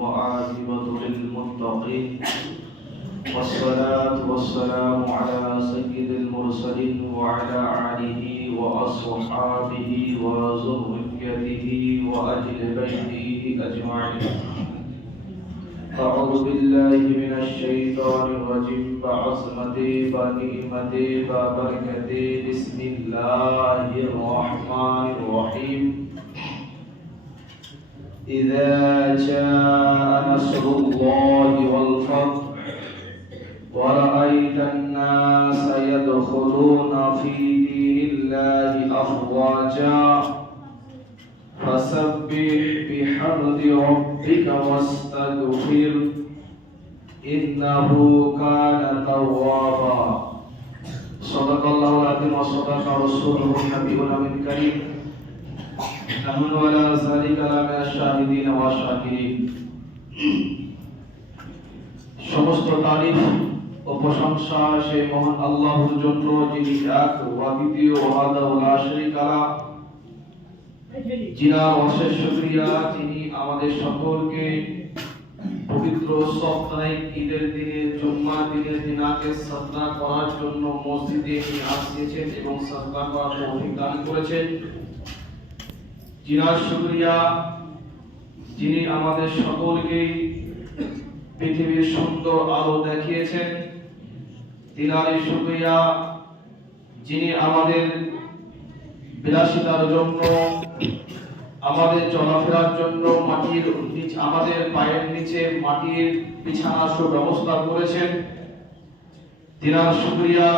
وعاقبة للمتقين. والصلاة والسلام على سيد المرسلين وعلى آله وأصحابه وذريته وأهل بيته أجمعين. أعوذ بالله من الشيطان الرجيم. بعظمته بنعمته وبركته بسم الله الرحمن الرحيم. إذا جاء نصر الله والفتح ورأيت الناس يدخلون في دين الله أفواجا. فسبح بحمد ربك واستغفر إنه كان توابا. صدق الله العظيم وصدق رسوله الحبيب الأمين الكريم. نحن ولا ذلك من الشاهدين والشاكرين সমস্ত তারিফ ও প্রশংসা সেই মহান আল্লাহর জন্য যিনি এক ও দ্বিতীয় ওয়াদা ও লা শারীকা লা জিনার অশেষ শুকরিয়া যিনি আমাদের সকলকে পবিত্র সপ্তাহে ঈদের দিনে জুম্মার দিনে দিনাকে সাদকা করার জন্য মসজিদে নিয়ে আসিয়েছেন এবং সাদকা করার তৌফিক দান করেছেন জিনার শুকরিয়া যিনি আমাদের সকলকে পৃথিবীর সুন্দর আলো দেখিয়েছেন, তিনারই শুকরিয়া যিনি আমাদের বিলাসিতার জন্য, আমাদের চলাফেরার জন্য মাটির আমাদের পায়ের নিচে মাটির বিছানা সুব্যবস্থা করেছেন। তিনার শুকরিয়া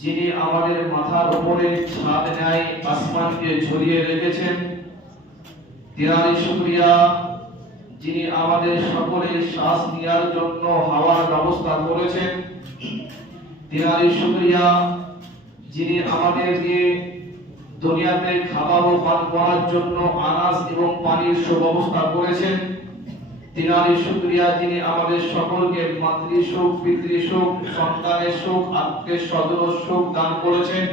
যিনি আমাদের মাথার উপরে ছাদ নেয় আসমানকে ঝরিয়ে রেখেছেন, তিনারই শুকরিয়া। যিনি আমাদের সকলের শ্বাস নেওয়ার জন্য হাওয়ার ব্যবস্থা করেছেন, তিনারই শুকরিয়া। যিনি আমাদেরকে দুনিয়াতে খাবার ও পান করার জন্য আনাজ এবং পানির সুব্যবস্থা করেছেন তিনারই শুকরিয়া যিনি আমাদের সকলকে মাতৃ সুখ, পিতৃ সুখ, সন্তানের সুখ, আত্মীয় স্বজন সুখ দান করেছেন।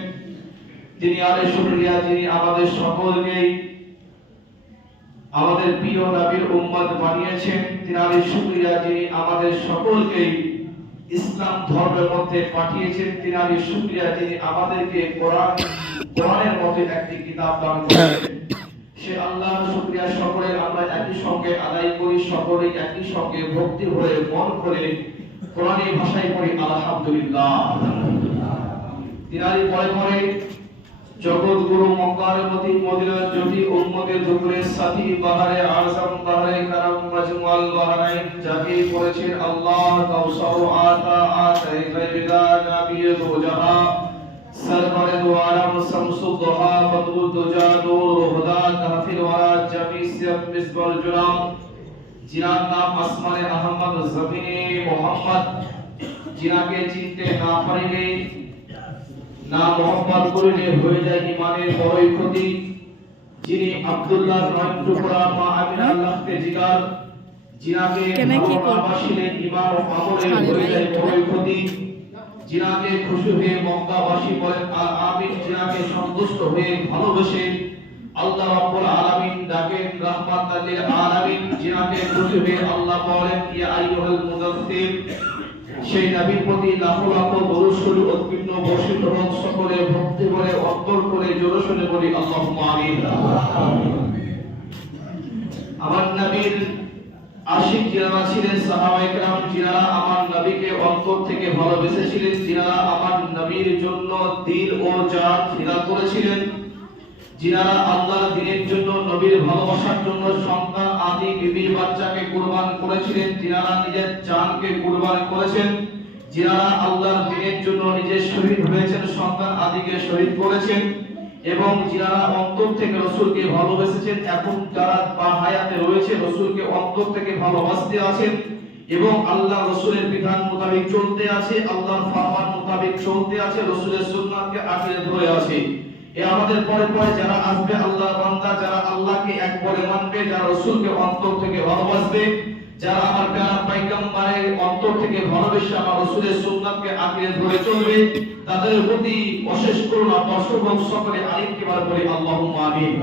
তিনি আরে শুকরিয়া যিনি আমাদের সকলকে আমাদের প্রিয় নবীর উম্মত বানিয়েছেন। তিনি আরে শুকরিয়া যিনি আমাদের সকলকে ইসলাম ধর্মের মধ্যে পাঠিয়েছেন। তিনি আরে শুকরিয়া যিনি আমাদেরকে কোরআন, কোরআনের মধ্যে একটি কিতাব দান করেছেন। সে আল্লাহর শুকরিয়া সকলে আমরা একই সঙ্গে আদায় করি, সকলেই একই সঙ্গে ভক্তি ভরে মন করে কোরআনী ভাষায় পড়ি, আলহামদুলিল্লাহ। তিনারি পরে পরে জগৎ গুরু মক্কার জ্যোতি উম্মতের দুপুরে সাথী বাহারে আজম বাহারে, কারাম মাজমুয়াল বাহারাইন যাকে করেছেন আল্লাহ কাউসার আতা আতাই গায়বিদা নাবিয়ে দোজাহা। দো আলম শামসুদ দুহা বদরুদ দুজা নূর হুদা কাফির ওয়ারা জামি সিয়াম মিসবাল জুলাম জিনার নাম আসমানে আহমদ জমিনে মোহাম্মদ জিনাকে চিনতে না পারিলে না মোহাম্মদ করিলে হয়ে যায় ইমানের বড়ই ক্ষতি যিনি আব্দুল্লাহ নয় টুকরা মা আমিনা আল্লাহকে জিগার জিনাকে? ভালোবাসিলে ইমান ও আমলে হয়ে যায় বড়ই ক্ষতি জিনাকে খুশি হয়ে মক্কাবাসী বলেন আল আমিন জিনাকে সন্তুষ্ট হয়ে ভালোবেসে আল্লাহ রাব্বুল আলামিন ডাকেন রাহমাতাল লিল আলামিন। জিনাকে খুশি হয়ে আল্লাহ বলেন ইয়া আইয়ুহাল মুদাথথির সেই নবীর প্রতি লাখো লাখো দরুদ শরীফ উৎকীর্ণ বর্ষিত হোক সকলে ভক্তি করে অন্তর করে জোরে শুনে বলি আল্লাহুম্মা আমিন। আমার নবীর আশিক যারা ছিলেন সাহাবায়ে কেরাম যারা আমার নবীকে অন্তর থেকে ভালোবেসেছিলেন যারা আমার নবীর জন্য দিল ও জান ফিদা করেছিলেন। যিনারা আল্লাহর দিনের জন্য, নবীর ভালোবাসার জন্য সন্তান আদি বিবি বাচ্চাকে কুরবান করেছিলেন যিনারা নিজের জানকে কুরবান করেছেন। যিনারা আল্লাহর দিনের জন্য নিজের শহীদ হয়েছেন, সন্তান আদিকে শহীদ করেছেন। এবং যিনারা অন্তর থেকে রসুলকে ভালোবেসেছেন, এখন যারা বা হায়াতে রয়েছে, রসুলকে অন্তর থেকে ভালোবাসতে আছেন এবং আল্লাহ রসুলের বিধান মোতাবেক চলতে আছে, আল্লাহর ফরমান মোতাবেক চলতে আছে, রসুলের সুন্নাতকে আঁকড়ে ধরে আছে। এ আমাদের পরে পরে যারা আসবে, আল্লাহর বান্দা, যারা আল্লাহকে এক বলে মানবে, যারা রসুলকে অন্তর থেকে ভালোবাসবে যারা আমার প্যারা পাইগাম্বারের অন্তর থেকে ভালোবেসে আমার রসুলের সুন্নাতকে আঁকড়ে ধরে চলবে তাদের প্রতি অশেষ করুণা দর্শক সকলে আরেকটি বার বলি আল্লাহুম্মা আমিন।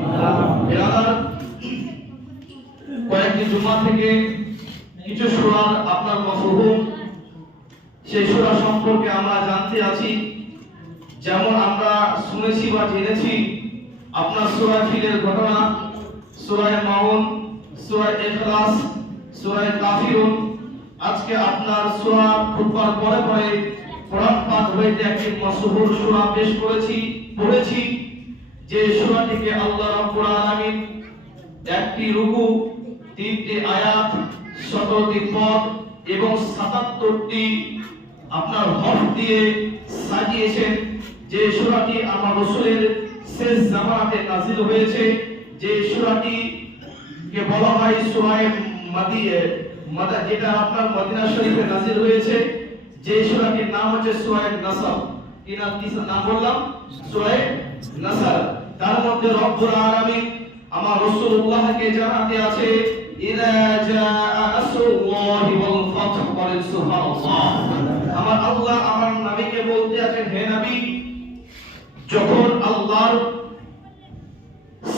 কয়েকটি জুমা থেকে কিছু সূরার আপনার মফহুম সেই সূরা সম্পর্কে আমরা জানতে আছি যেমন আমরা শুনেছি বা জেনেছি আপনার সূরা ফিলের ঘটনা সূরা মাউন সূরা ইখলাস সূরা কাফিরুন। আজকে আপনার সূরা খুতবার পরে পরে কোরআন পাঠ হইতে একটি মশহুর সূরা পেশ করেছি, পড়েছি, যে সূরাটিকে আল্লাহ রাব্বুল আলামিন একটি রুকু, তিনটি আয়াত শতটি পদ এবং সাতাত্তরটি আপনার হরফ দিয়ে সাজিয়েছেন, যে সূরাটি আমার রাসূলের শেষ জামানাতে নাযিল হয়েছে, যে সূরাটি কে বলা হয় সূরা মাদিয়ে, মাদা যেটা আপনার মদিনা শরীফে নাযিল হয়েছে, যে সূরাটির নাম হচ্ছে সূরা নাসর। কি নাম কি নাম বললাম সূরা নাসর। তার মধ্যে রব্বুল আলামিন আমার রাসূলুল্লাহকে জানাতে আছে, ইদা সুবহানাল্লাহ। আমার আল্লাহ আমার নবীকে বলতে আছেন, হে নবী, যখন আল্লাহর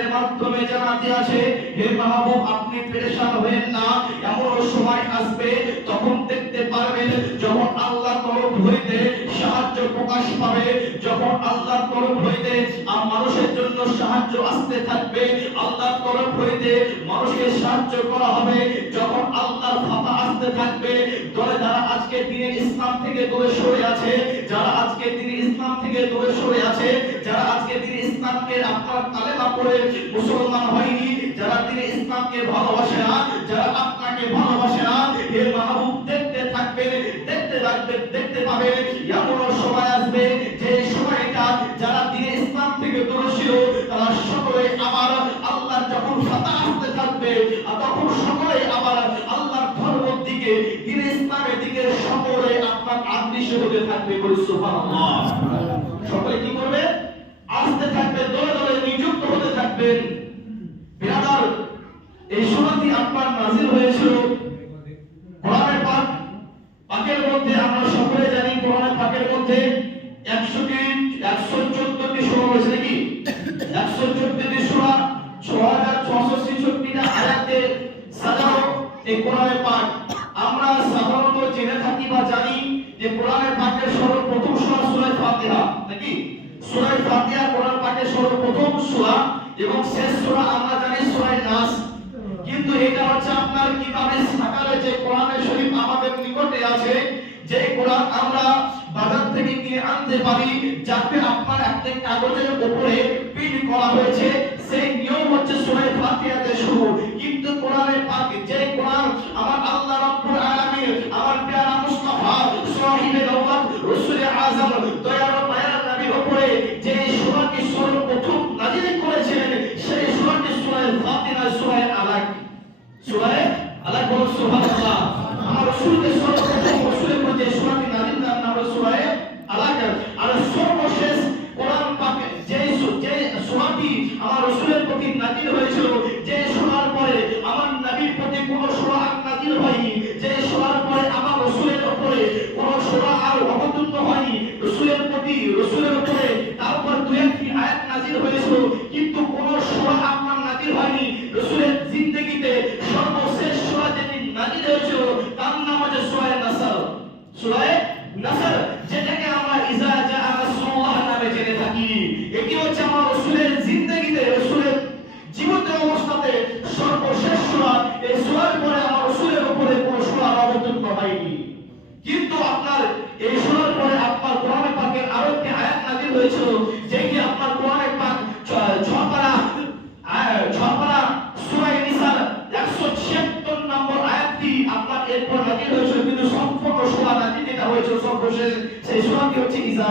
এই মাধ্যমে জানাতে আছে হে মাহবুব, আপনি পেরেশান হবেন না। এমন সময় আসবে, তখন দেখতে পারবেন যখন আল্লাহ তরফ হইতে সাহায্য প্রকাশ পাবে। যখন আল্লাহ তরফ হইতে আর মানুষের জন্য সাহায্য আসতে থাকবে আল্লাহ তরফ হইতে মানুষকে সাহায্য করা হবে। যখন আল্লাহর ফাতা আসতে থাকবে, দলে যারা আজকে দিনের ইসলাম থেকে দূরে সরে আছে, যারা আজকে দিনে ইসলাম থেকে দূরে সরে আছে, যারা আজকে দিনে ইসলামকে আপনার পড়ে মুসলমান হয়নি যারা দিনে ইসলামকে ভালোবাসে না যারা আপনাকে ভালোবাসে না হে মাহবুব দেখতে থাকবেন দেখতে থাকবেন দেখতে পাবেন এমন সময় আসবে যে সময়টা যারা দিনে ইসলাম থেকে দূরে ছিল তারা সকলে আবার আল্লাহর যখন আসতে থাকবে তখন সকলে আবার আল্লাহর ধর্মের দিকে দিনে ইসলামের দিকে সকলে আপনার আদৃশ্য হতে থাকবে সকলে কি করবে আসতে থাকবে দলে দলে নিযুক্ত হতে থাকবেন বিরাদার এই সুরাটি আপনার নাজিল হয়েছিল কোরআনের পাক পাকের মধ্যে আমরা সকলে জানি কোরআনের পাকের মধ্যে 100 টি 114 টি রয়েছে নাকি? 114 টি সূরা 6666 টা আয়াতে সাজানো এই কোরআনের পাক আমরা সাধারণত জেনে থাকি বা জানি যে কোরআনের পাকের সর্বপ্রথম সূরা সূরা ফাতিহা, নাকি? সূরা ফাতিহা কোরআন পাকের সর্বপ্রথম সূরা এবং শেষ সূরা আমরা জানি সূরা নাস। কিন্তু এটা হচ্ছে আপনার কিতাবে সাকারে যে কোরআনের শরীফ আমাদের নিকটে আছে, যে কোরআন আমরা বাজার থেকে কিনে আনতে পারি, যাতে আপনার একটা কাগজের উপরে প্রিন্ট করা হয়েছে। সেই নিয়ম হচ্ছে সূরা ফাতিহাতে শুরু। কিন্তু কোরআনের পাক, যে কোরআন আমার আল্লাহ রাব্বুল আলামিন, আমার প্যারা মুস্তাফা সাহিবে দৌলত রাসূল আযম দয়ার মায়ার নবীর উপরে যে সূরাটি সর্বপ্রথম নাযিল করেছিলেন, সেই সূরাটি সূরা ফাতিহা সূরা আলাক। সূরা আলাক বলুন সুবহানাল্লাহ। আমার রাসূলকে সর্বপ্রথম রাসূলের যে সূরাটি নাযিল তার নাম হলো সূরা আলাক আর সর্বশেষ কোরআন পাকে যে সূ- যে সূরাটি আমার রসুলের প্রতি নাযিল হয়েছিল হয়েছিল যেটি আপনার কোরআনে পাক ছ- ছয় পারা আয়- ছয় পারা সূরা নিসার 176 নম্বর আয়াতটি আপনার এরপর হয়েছিল, কিন্তু সম্পূর্ণ সূরা নাযিল যেটা হয়েছিল সর্বশেষ, সেই সূরাটি হচ্ছে ইজা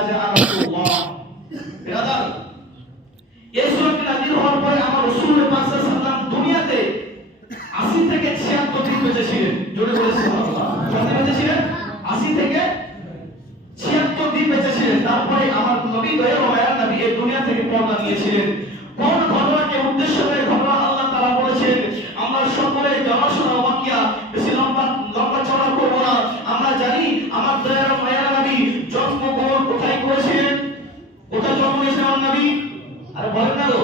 নবী আর বলে না গো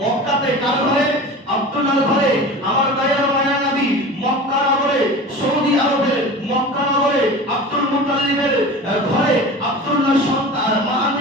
মক্কাতে কার ঘরে? আব্দুল্লাহ ঘরে। আমার দয়ার মায়া নবী মক্কা নগরে সৌদি আরবের মক্কা নগরে আব্দুল মুতাল্লিবের ঘরে আব্দুল্লাহ সন্তান, মহান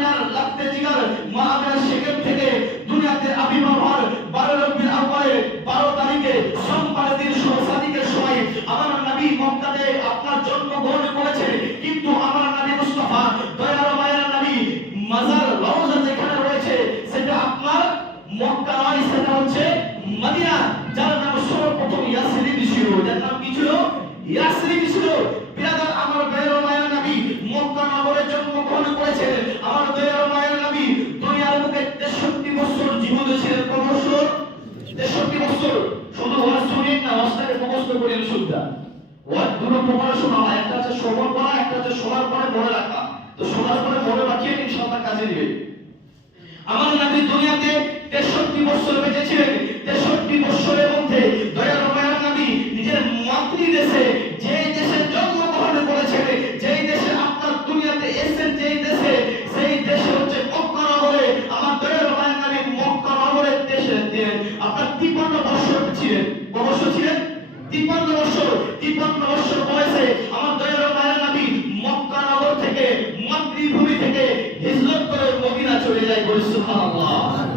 করেন সুবিধা ওয়ার দুটো প্রকাশনা হয়, একটা হচ্ছে শ্রবণ করা একটা হচ্ছে শোনার পরে মনে রাখা। তো শোনার পরে মনে রাখিয়ে ইনশাআল্লাহ কাজে দিবে। আমার নাবি দুনিয়াতে তেষট্টি বছর বেঁচে ছিলেন, তেষট্টি বছরের মধ্যে subhanAllah.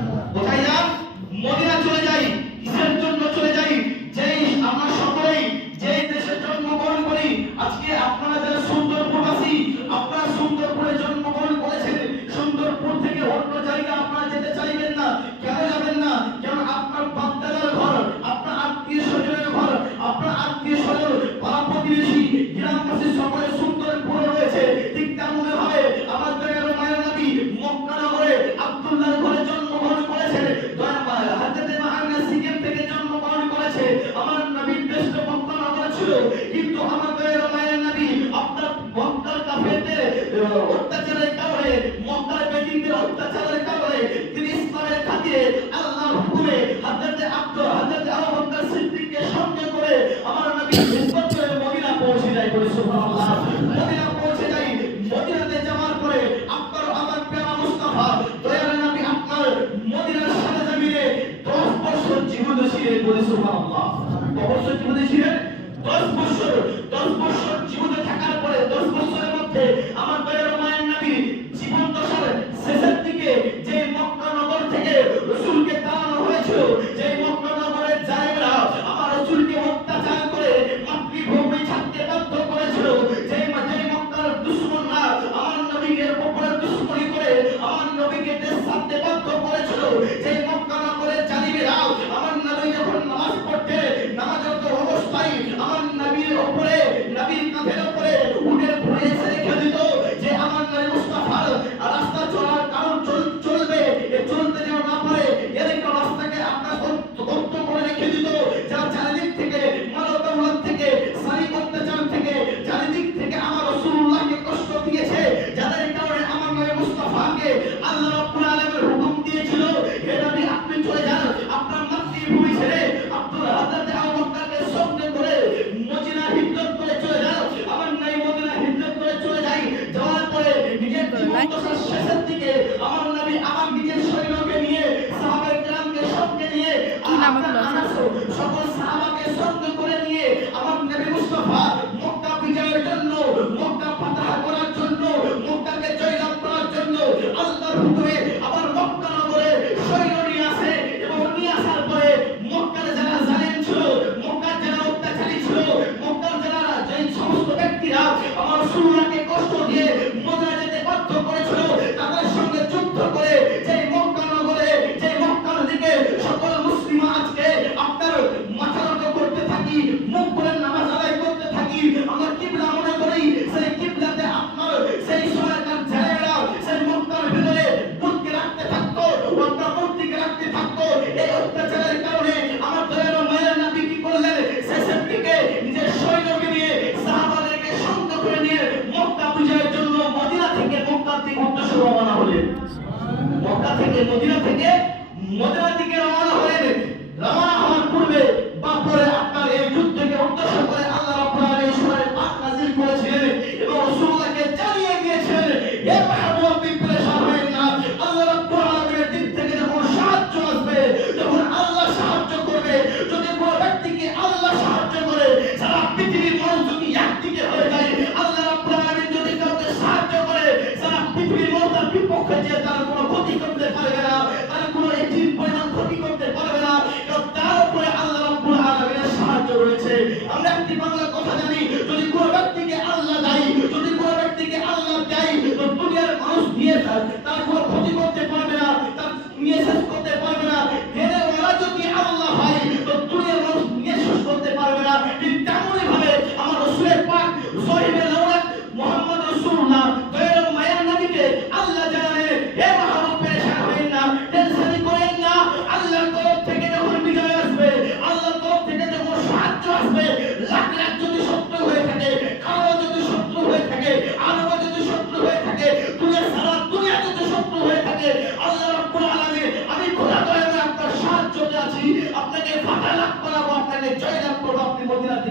Bill যে মক্কা নগরে দশার শেষের দিকে আমার নবী আমার নিজের শরীরকে নিয়ে সাহাবের গ্রামকে সঙ্গে নিয়ে সকল সাহাবাকে সঙ্গে করে নিয়ে কিবলা মনে করেই সেই কিবলাতে আপনার, সেই সময়কার ছেলেরা সেই মুক্তার ভিতরে বুদ্ধি রাখতে থাকতো অন্য বুদ্ধিকে রাখতে থাকতো। এই অত্যাচারের কারণে আমার দয়াল মায়ের নাবি কি করলেন? শেষের দিকে নিজের সৈন্যকে নিয়ে সাহাবাদেরকে সঙ্গ করে নিয়ে মক্কা বিজয়ের জন্য মদিনা থেকে মক্কার দিকে উদ্দেশ্য রওনা হলেন। মক্কা থেকে মদিনা থেকে মদিনা দিকে রওনা পক্ষে যে তারা কোনো ক্ষতি করতে পারবে না, তারা কোনো একটির পরিমাণ ক্ষতি করতে পারবে না তার উপরে আল্লাহ রব্বুল আলামিনের সাহায্য রয়েছে। আমরা একটি বাংলা কথা জানি, যদি কোনো ব্যক্তিকে আল্লাহ দায়ী, যদি কোনো ব্যক্তিকে আল্লাহ দেয় তো দুনিয়ার মানুষ দিয়ে থাকে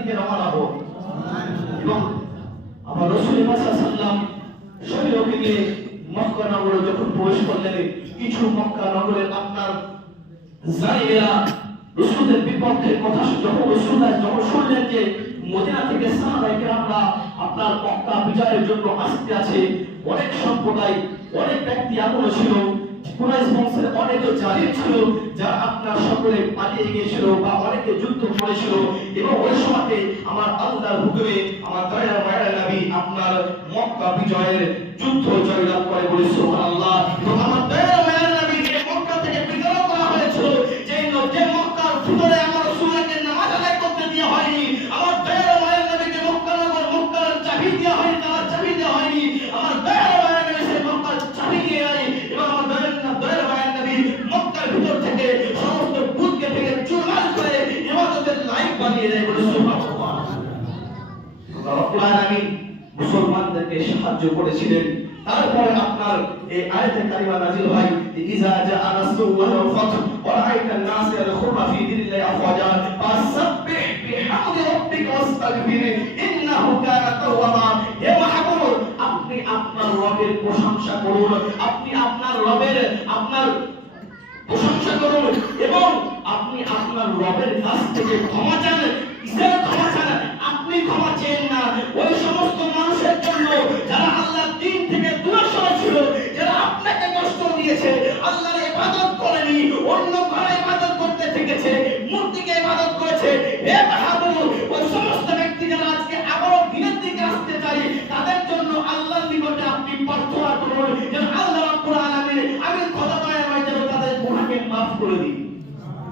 দিকে রওনা হব। এবং আমার রসুল সাল্লাম শরীরকে নিয়ে মক্কা নগরে যখন প্রবেশ করলেন, কিছু মক্কা নগরের আপনার রসুলের বিপক্ষে কথা যখন যখন শুনলেন যে মদিনা থেকে সাহাবাইকে আমরা আপনার মক্কা বিজয়ের জন্য আসতে আছে, অনেক সম্প্রদায়, অনেক ব্যক্তি এমনও ছিল, কুরাইশ বংশের ছিল, যারা আপনার সকলে পালিয়ে গিয়েছিল বা অনেকে যুদ্ধ করেছিল এবং ওই সময়তে আমার আল্লাহর হুকুমে আমার দয়া মায়ের নবী আপনার মক্কা বিজয়ের যুদ্ধ জয়লাভ করে বলে সুবহানাল্লাহ। এবং আমার দয়া মুসলমানদেরকে সাহায্য করেছিলেন। তারপরে আপনার এই আয়াতে কারিমা নাযিল হয় ইজা জাআ নাসরুল্লাহি ওয়াল ফাতহ ওয়া রাআইতান নাস ইয়াদখুলুনা ফি দীনিল্লাহি আফওয়াজা, ফাসাব্বিহ বিহামদি রাব্বিকা ওয়াস্তাগফির, ইন্নাহু কানা তাওয়াবা হে মাহবুব, আপনি আপনার রবের প্রশংসা করুন, আপনি আপনার রবের, আপনার প্রশংসা করুন, এবং আপনি আপনার রবের কাছ থেকে ক্ষমা চান কিসের ক্ষমা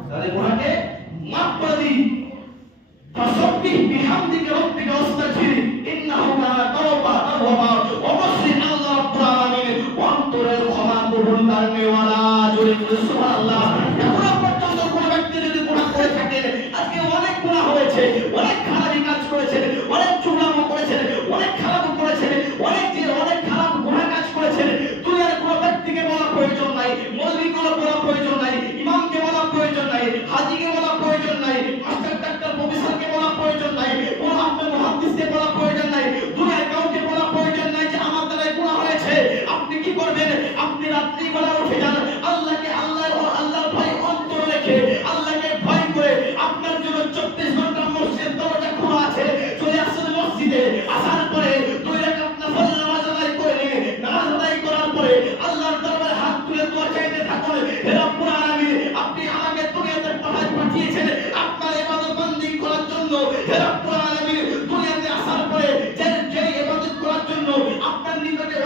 তাহলে ওনাকে মাফ করে দিন। ফাসাব্বিহ বিহামদিকা রাব্বিকা ইন্নাহু কানা তাওবা তাওবা। অবশ্যই আল্লাহ রাব্বুল আলামিন অন্তরের ক্ষমা কবুল করবে। ওয়ালা জোরে সুবহানাল্লাহ। এখন পর্যন্ত কোন ব্যক্তি যদি গুনাহ করে থাকে আজকে অনেক গুনাহ হয়েছে। অনেক খারাপ করবেন, আপনি রাত্রি বেলা উঠে যান। আল্লাহকে আল্লাহ ও আল্লাহর ভয় অন্তর রেখে, আল্লাহকে ভয় করে আপনার জন্য চব্বিশ ঘণ্টা মসজিদ দরজা খোলা আছে। চলে আসছেন মসজিদে, আসার পরে আপনি আপনার করার জন্য। করার জন্য আপনার নিকটে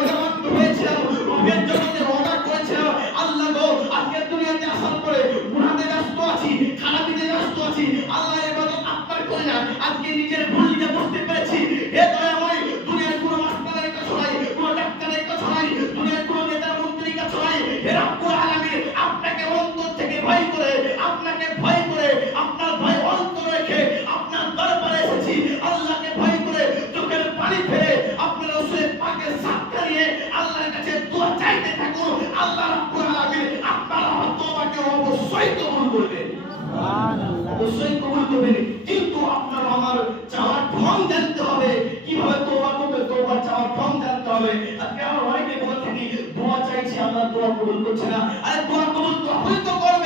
আল্লাহর কাছে দোয়া চাইতে থাকুন আল্লাহ রাব্বুল আলামিন আপনার আমার তওবাকে অবশ্যই কবুল করবেন অবশ্যই কবুল করবেন। কিন্তু আপনার আমার চাওয়ার ঢং জানতে হবে। কীভাবে তোবা করবে তোবা চাওয়ার ঢং জানতে হবে। আজকে আমরা অনেকে বলে থাকি দোয়া চাইছি আল্লাহ দোয়া কবুল করছে না। আরে দোয়া কবুল তখনই তো করবে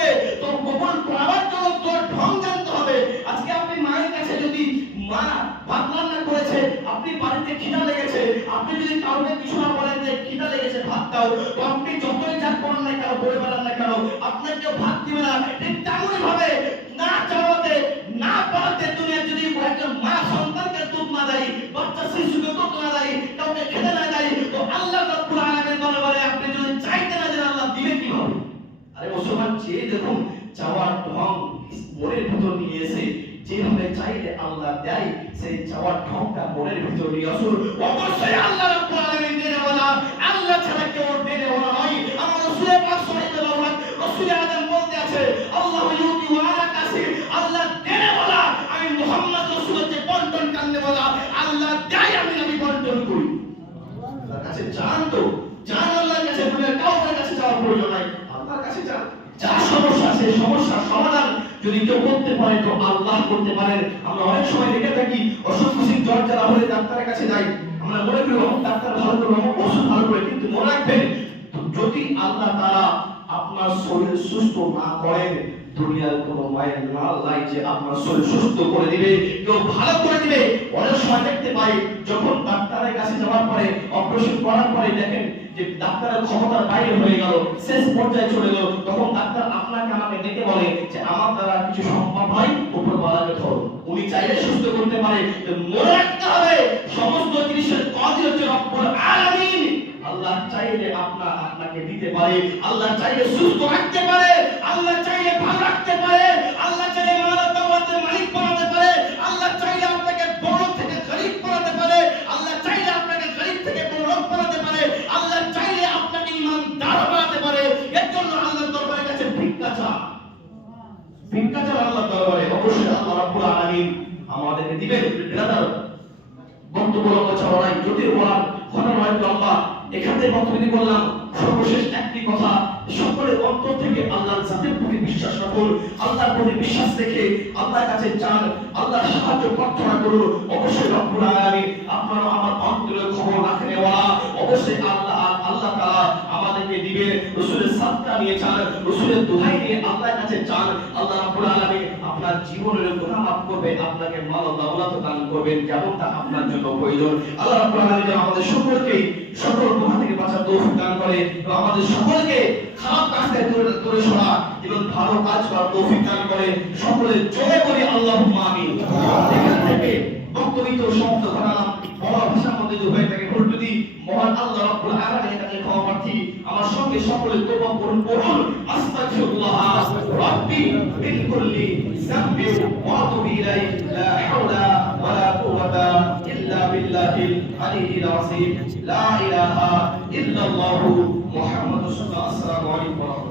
করেছে আপনি বাড়িতে খিদা লেগেছে, আপনি যদি কাউকে কিছু না বলেন যে খিদা লেগেছে, ভাত দাও তো আপনি যতই যা করেন না কেন, বলে বেড়ান না কেন, আপনার কেউ ভাত দিবে না। ঠিক তেমনই ভাবে না চাওয়াতে, না পারাতে দুনিয়া যদি একজন মা সন্তানকে দুধ না দেয়, বাচ্চা শিশুকে দুধ না দেয়, কাউকে খেতে না দেয়, তো আল্লাহ রাব্বুল আলামিন দরবারে আপনি যদি চাইতে না জানেন আল্লাহ দিবে কীভাবে? আরে মুসলমান চেয়ে দেখুন, চাওয়ার ঢং, মনের ভিতর নিয়ে এসে যেভাবে চাইলে আল্লাহ সেই চাওয়ার ঢংটা মনের ভিতর নিয়ে আসুন। অবশ্যই আল্লাহ রাব্বুল আলামিন দেনে বলা আল্লাহ ছাড়া কেউ দেনে বলা নয়। আমার রাসূলের পাক সাল্লাল্লাহু আলাইহি রাসূল আদম বলতে আছে, আল্লাহ ইউতি ওয়া আলা কাসির আল্লাহ দেনে বলা আমি মুহাম্মদ রাসূলের যে বন্টন কান্নে বলা আল্লাহ দেয় আমি নবী বন্টন করি। আল্লাহর কাছে চান তো। চান আল্লাহর কাছে, দুনিয়ার কাউকে কাছে যাওয়ার প্রয়োজন নাই। আল্লাহর কাছে চান যা সমস্যা সেই সমাধান যদি কেউ করতে পারে, তো আল্লাহ করতে পারেন। আমরা অনেক সময় দেখে থাকি অসুখ বিসুখ জ্বর জ্বালা হলে ডাক্তারের কাছে যাই। আমরা মনে করি ডাক্তার ভালো করে ওষুধ ভালো করে কিন্তু মনে রাখবেন, যদি আল্লাহ তারা আপনার শরীর সুস্থ না করেন, দুনিয়ার কোন মায়ের লাল লাই যে আপনার শরীর সুস্থ করে দিবে, কেউ ভালো করে দিবে, অনেক সময় দেখতে পাই, যখন ডাক্তারের কাছে যাওয়ার পরে, অপারেশন করার পরে দেখেন যে ডাক্তারের ক্ষমতার বাইরে হয়ে গেল, শেষ পর্যায়ে চলে গেল, তখন ডাক্তার আপনাকে আমাকে ডেকে বলে যে, আমার দ্বারা কিছু সম্ভব হয়? ধরো। উনি চাইলে সুস্থ করতে পারে মনে রাখতে হবে, সমস্ত জিনিসের কাজ হচ্ছে রব্বুল আলামিন। আল্লাহ চাইলে আপনা আপনাকে দিতে পারে, আল্লাহ চাইলে সুস্থ রাখতে পারে, আল্লাহ চাইলে সাদকা চান, রাসূলের দোহাই নিয়ে আল্লাহর কাছে চান, আল্লাহ রাব্বুল আলামিন আপনার জীবনের গুনাহ মাফ করবে, আপনাকে মাল ও দৌলত দান করবেন, যেমনটা আপনার জন্য প্রয়োজন। আল্লাহ রাব্বুল আলামিন আমাদের সকলকে সকল গুনাহ থেকে বাঁচার তৌফিক দান করে এবং আমাদের সকলকে খারাপ কাজ থেকে দূরে দূরে সরা এবং ভালো কাজ করার তৌফিক দান করে। সকলে জয় বলি আল্লাহুম্মা আমিন। এখান থেকে বক্তব্য সমাপ্ত ঘটালাম বড় ভাষার মধ্যে যদি হয়ে থাকে, ভুল যদি মহান আল্লাহ রাব্বুল আলামিন তাকে ক্ষমা প্রার্থী আমার সঙ্গে সকলে তওবা করুন করুন আস্তাগফিরুল্লাহ, রাব্বি মিন কুল্লি যামবি ওয়া আতুবু ইলাইহি, লা হাওলা ওয়ালা কুওয়াতা ইল্লা বিল্লাহিল আলিয়্যিল আযীম, লা ইলাহা ইল্লাল্লাহু মুহাম্মাদুর রাসূলুল্লাহ, আসসালামু আলাইকুম